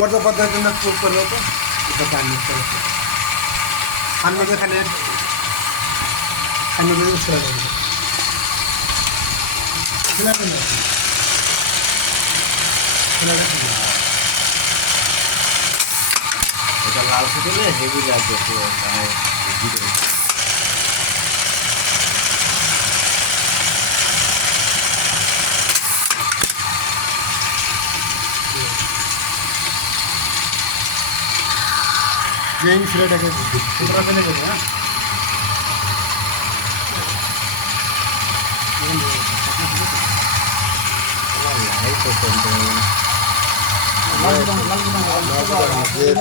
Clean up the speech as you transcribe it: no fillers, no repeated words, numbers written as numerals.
वरच्या पद्धतीनं कूक करलं होतं तिथं पाणी करत खाण्याचं এটা লাল ফুটলে হেভি লাগবে পুরো মানে ভিডিও जैन सिलेट है दूसरा से लेके ना लाल तो